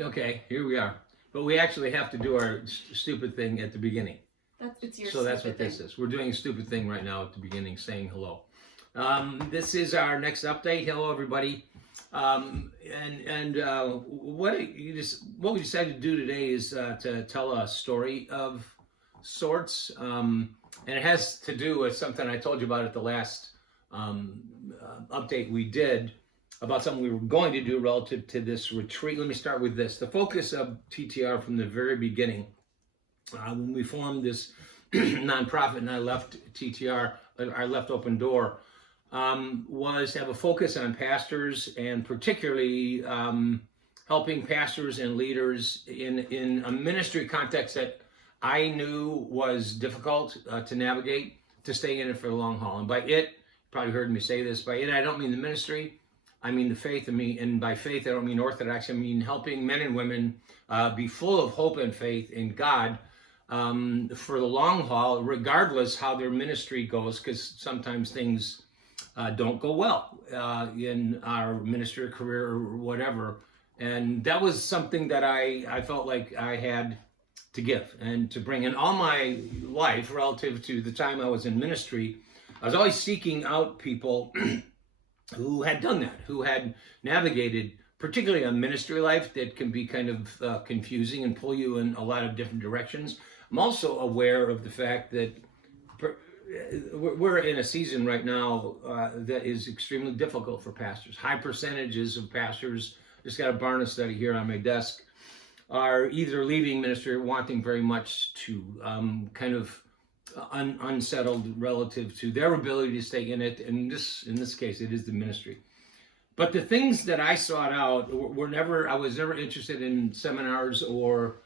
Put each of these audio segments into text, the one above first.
Okay, here we are. But we actually have to do our stupid thing at the beginning. It's your So that's stupid what this is. We're doing a stupid thing right now at the beginning, saying hello. This is our next update. Hello, everybody. What we decided to do today is to tell a story of sorts, and it has to do with something I told you about at the last update we did about something we were going to do relative to this retreat. Let me start with this. The focus of TTR from the very beginning, when we formed this nonprofit and I left TTR, I left Open Door, was to have a focus on pastors and particularly helping pastors and leaders in a ministry context that I knew was difficult to navigate, to stay in it for the long haul. And by it, you probably heard me say this, by it I don't mean the ministry, I mean the faith. And by faith I don't mean orthodox, I mean helping men and women be full of hope and faith in God for the long haul, regardless how their ministry goes, because sometimes things don't go well in our ministry or career or whatever. And that was something that I felt like I had to give and to bring. In all my life, relative to the time I was in ministry, I was always seeking out people who had done that, who had navigated particularly a ministry life that can be kind of confusing and pull you in a lot of different directions. I'm also aware of the fact that we're in a season right now that is extremely difficult for pastors. High percentages of pastors, just got a Barna study here on my desk, are either leaving ministry or wanting very much to kind of unsettled relative to their ability to stay in it. And in this case, it is the ministry. But the things that I sought out I was never interested in seminars or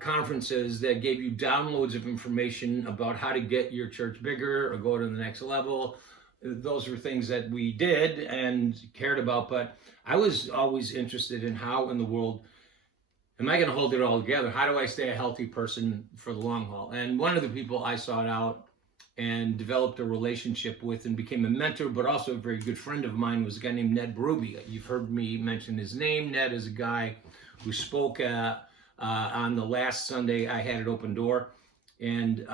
conferences that gave you downloads of information about how to get your church bigger or go to the next level. Those were things that we did and cared about, but I was always interested in how in the world am I going to hold it all together? How do I stay a healthy person for the long haul? And one of the people I sought out and developed a relationship with and became a mentor, but also a very good friend of mine, was a guy named Ned Berube. You've heard me mention his name. Ned is a guy who spoke on the last Sunday I had at Open Door. And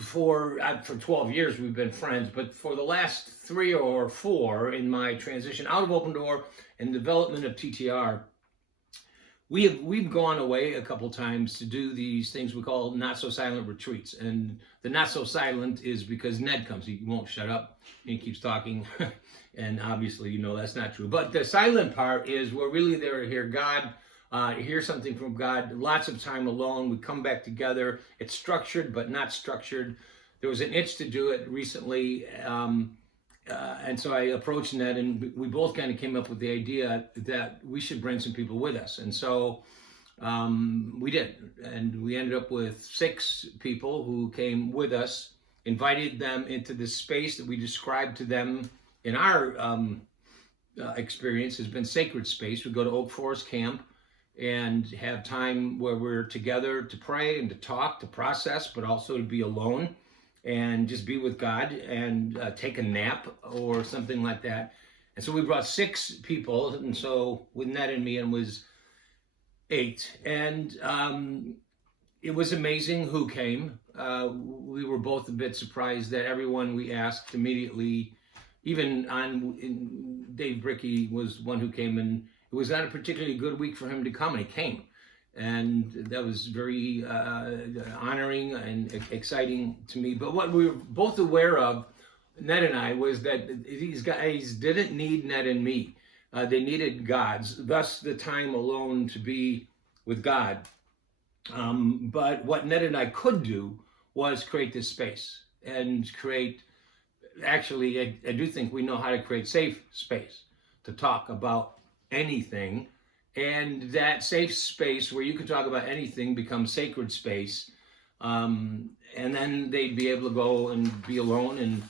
for 12 years we've been friends, but for the last 3 or 4 in my transition out of Open Door and development of TTR, we've gone away a couple times to do these things we call not so silent retreats. And the not so silent is because Ned comes, he won't shut up, he keeps talking. And obviously, that's not true. But the silent part is we're really there to hear God, hear something from God, lots of time alone. We come back together. It's structured, but not structured. There was an itch to do it recently. And so I approached Ned, and we both kind of came up with the idea that we should bring some people with us. And so we did. And we ended up with 6 people who came with us, invited them into this space that we described to them in our experience has been sacred space. We go to Oak Forest Camp and have time where we're together to pray and to talk, to process, but also to be alone and just be with God and take a nap or something like that. And so we brought 6 people, and so with Ned and me, and was 8. And it was amazing who came. We were both a bit surprised that everyone we asked immediately, even Dave Bricky was one who came, and it was not a particularly good week for him to come, and he came. And that was very honoring and exciting to me. But what we were both aware of, Ned and I, was that these guys didn't need Ned and me. They needed God's, thus the time alone to be with God. But what Ned and I could do was create this space and create, actually, I do think we know how to create safe space to talk about anything. And that safe space where you can talk about anything becomes sacred space. And then they'd be able to go and be alone and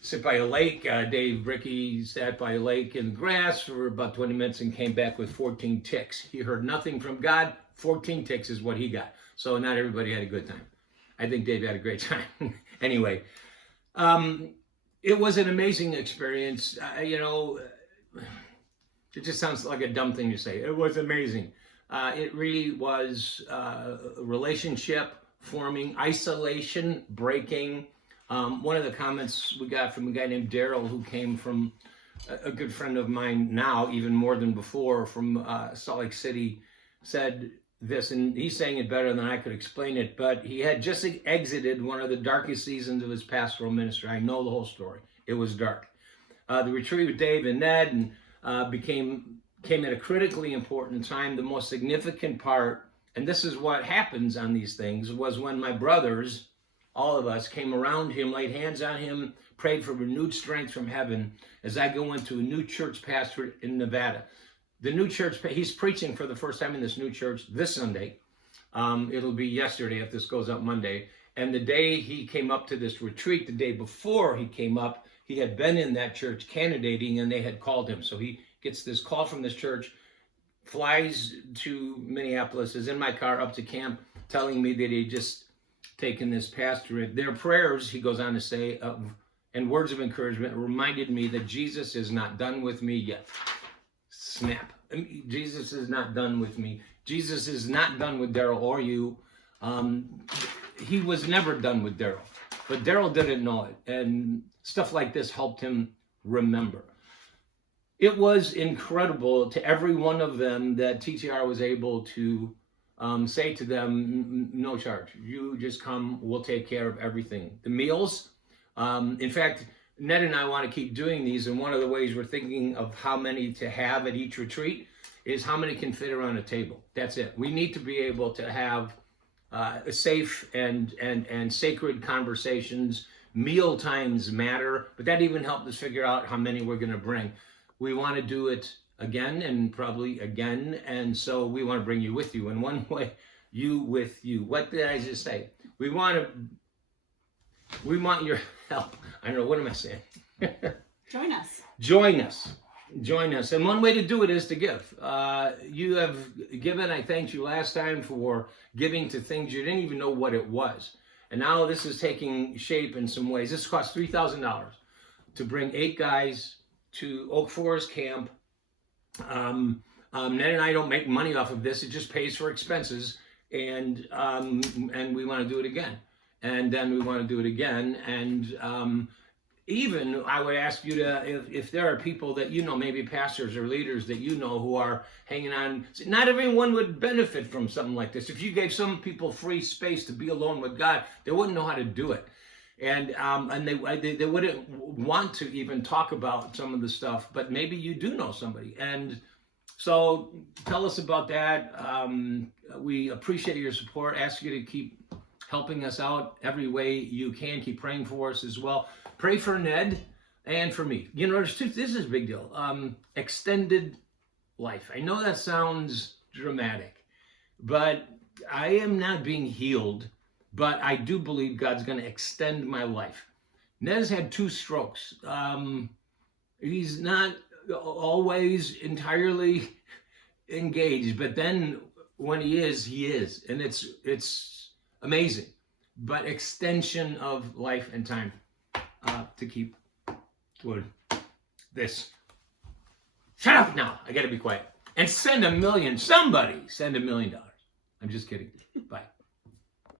sit by a lake. Dave Bricky sat by a lake in the grass for about 20 minutes and came back with 14 ticks. He heard nothing from God. 14 ticks is what he got. So not everybody had a good time. I think Dave had a great time. Anyway, it was an amazing experience. It just sounds like a dumb thing to say. It was amazing. It really was relationship forming, isolation breaking. One of the comments we got from a guy named Daryl, who came from a good friend of mine now, even more than before, from Salt Lake City, said this, and he's saying it better than I could explain it, but he had just exited one of the darkest seasons of his pastoral ministry. I know the whole story. It was dark. The retreat with Dave and Ned and came at a critically important time. The most significant part, and this is what happens on these things, was when my brothers, all of us, came around him, laid hands on him, prayed for renewed strength from heaven as I go into a new church pastorate in Nevada. The new church, he's preaching for the first time in this new church this Sunday. It'll be yesterday if this goes up Monday. And the day he came up to this retreat, the day before he came up, he had been in that church candidating and they had called him. So he gets this call from this church, flies to Minneapolis, is in my car up to camp, telling me that he just taken this pastorate. Their prayers, he goes on to say, and words of encouragement reminded me that Jesus is not done with me yet. Snap. Jesus is not done with me. Jesus is not done with Daryl or you. He was never done with Daryl, but Daryl didn't know it. And stuff like this helped him remember. It was incredible to every one of them that TTR was able to say to them, no charge. You just come, we'll take care of everything. The meals, in fact, Ned and I want to keep doing these, and one of the ways we're thinking of how many to have at each retreat is how many can fit around a table. That's it. We need to be able to have safe and sacred conversations. Meal times matter, but that even helped us figure out how many we're going to bring. We want to do it again and probably again, and so we want to bring you with you. In one way, you with you. What did I just say? We want your help. I don't know, what am I saying? Join us. Join us. Join us. And one way to do it is to give. You have given. I thanked you last time for giving to things you didn't even know what it was. And now this is taking shape in some ways. This cost $3,000 to bring 8 guys to Oak Forest Camp. Ned and I don't make money off of this. It just pays for expenses. And we want to do it again. And then we want to do it again. And even I would ask you to, if there are people that you know, maybe pastors or leaders that you know who are hanging on, not everyone would benefit from something like this. If you gave some people free space to be alone with God, they wouldn't know how to do it. And they wouldn't want to even talk about some of the stuff, but maybe you do know somebody. And so tell us about that. We appreciate your support. Ask you to keep helping us out every way you can. Keep praying for us as well. Pray for Ned and for me. You know, this is a big deal. Extended life. I know that sounds dramatic, but I am not being healed, but I do believe God's going to extend my life. Ned's had 2 strokes. He's not always entirely engaged, but then when he is, and it's amazing. But extension of life and time to keep doing this. Shut up now. I got to be quiet. And send $1 million. Somebody send $1 million. I'm just kidding. Bye.